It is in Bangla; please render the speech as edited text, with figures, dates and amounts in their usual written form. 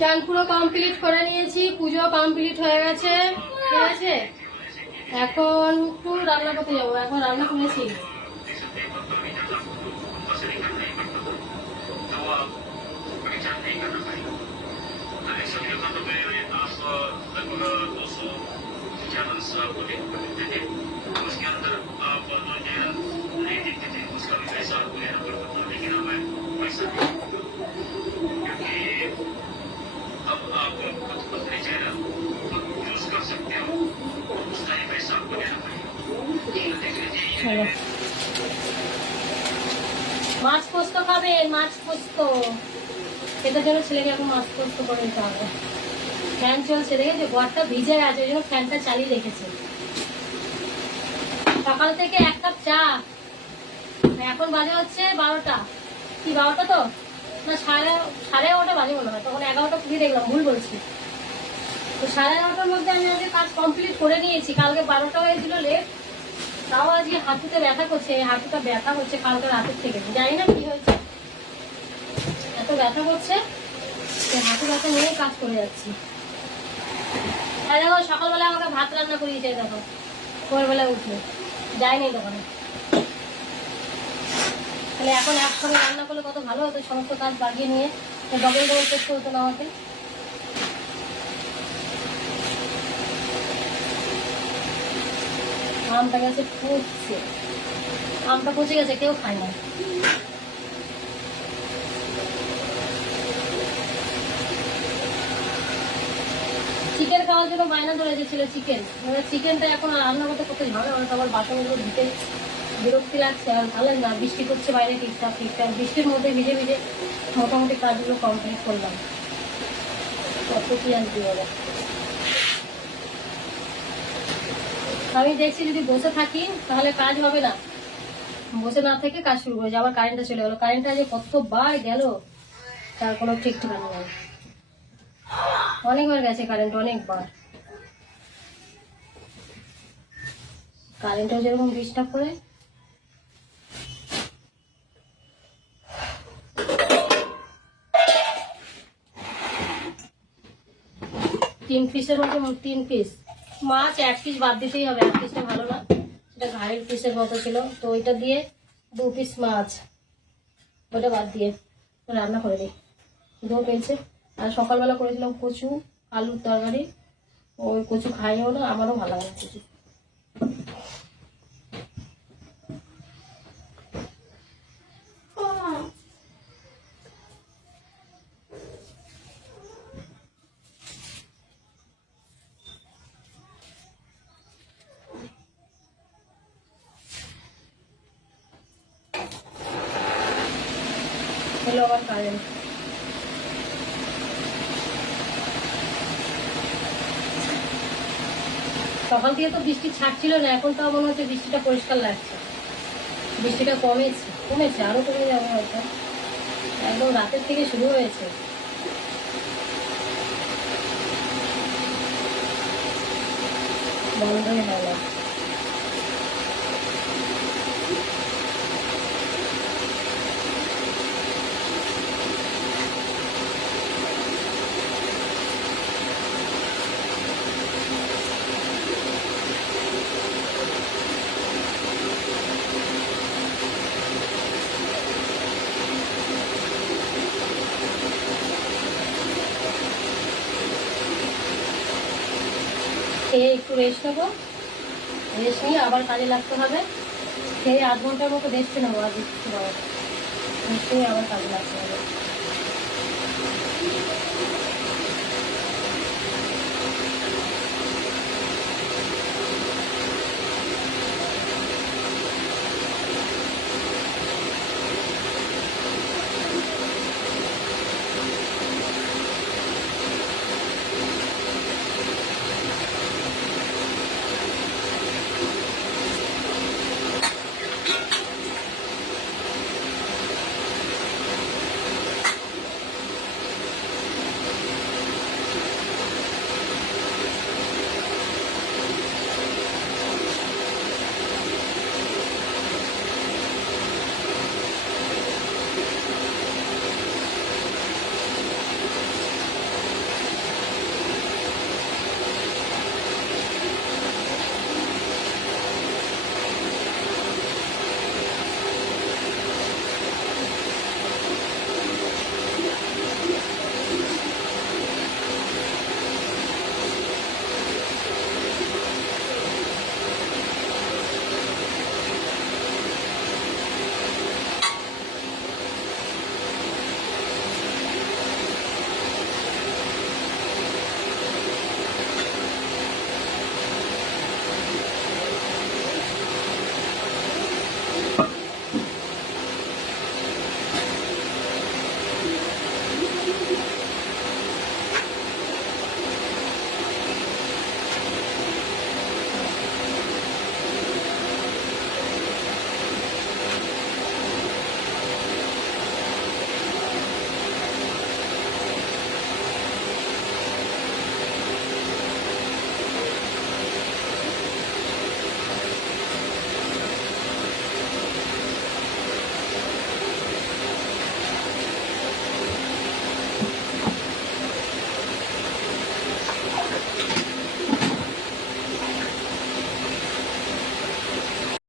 চান পুরো কমপ্লিট করে নিয়েছি, পুজো কমপ্লিট হয়ে গেছে, ঠিক আছে। এখন একটু রান্না করতে যাবো, এখন রান্না করেছি। মাছ পোস্ত খাবে, মাছ পোস্ত এটার জন্য ছেলেকে এখন মাছ পোস্ত করে দিতে হবে। ফ্যান চলছে, দেখেছে ঘরটা ভিজে আছে, ওই জন্য ফ্যানটা চালিয়ে রেখেছে। সকাল থেকে এক কাপ চা, এখন বাজে হচ্ছে 12টা, কি 12টা তো না, সাড়ে 11টা বাজে মনে হয়, তখন 11টা পুড়িয়ে দেখলাম, ভুল বলছি। তো 11:30টার মধ্যে আমি আজকে কাজ কমপ্লিট করে নিয়েছি। কালকে 12টা হয়েছিল লেট, তাও আজকে হাঁটুতে ব্যথা করছে, হাঁটুটা ব্যথা হচ্ছে কালকে রাতের থেকে, জানি না কি হয়েছে, এত ব্যথা করছে, হাঁটু ব্যথা নিয়ে কাজ করে যাচ্ছি। আর দেখো সকালবেলা আমাকে ভাত রান্না করিয়েছে, দেখো ভোরবেলায় উঠলে যায়নি দোকানে। তাহলে এখন একসঙ্গে রান্না করলে কত ভালো হতো, সমস্ত কাজ বাগিয়ে নিয়ে ডবল ডবল করতে হতো না আমাকে। আমটা গেছে পচছে, আমটা পচে গেছে, কেউ খায় না। চিকেন খাওয়ার জন্য বায়না ধরে ছিল, চিকেনটা এখন রান্না করতে করতে ঝামেলা, আবার বাসনগুলো ধুতে বিরক্তি লাগছে, আর ভালো না, বৃষ্টি করছে বাইরে, ঠিকঠাক বৃষ্টির মধ্যে ভিজে ভিজে মোটামুটি কাজগুলো কমপ্লিট করলাম। কত কি আর কি হবে, আমি দেখছি যদি বসে থাকি তাহলে কাজ হবে না, বসে না থেকে কাজ শুরু করেছি। আবার কারেন্টটা চলে গেলো, কারেন্টটা যে কতবার গেল তার কোনো ঠিক ঠিকানা নেই, অনেকবার গেছে কারেন্ট, অনেকবার। কারেন্টও যেরকম ডিস্টার্ব করে, তিন পিসের মধ্যে 3 পিস মাছ, 1 পিস বাদ দিতেই হবে, 1 পিসটা ভালো না, সেটা ঘাড়ের পিসের মতো ছিল, তো ওইটা দিয়ে 2 পিস মাছ, ওটা বাদ দিয়ে রান্না করে দিই, 2 পেয়েছে। আর সকালবেলা করেছিলাম কচু আলুর তরকারি, ওই কচু খাইও না, আমারও ভালো লাগে কচু। হলো আবার কারেন্ট, সকাল থেকে তো বৃষ্টি ছাড়ছিল না, এখন তাও মনে হচ্ছে বৃষ্টিটা পরিষ্কার লাগছে, বৃষ্টিটা কমেছে আরো কমে যাবে হয়তো, একদম রাতের থেকে শুরু হয়েছে। বন্ধই হয় না। খেয়ে একটু রেস্ট নেবো, রেস্ট নিয়ে আবার কাজে লাগতে হবে, খেয়ে 8 ঘন্টার মতো রেস্ট নেবো, আর কিছু রেস্ট নিয়ে আবার কাজে লাগতে হবে।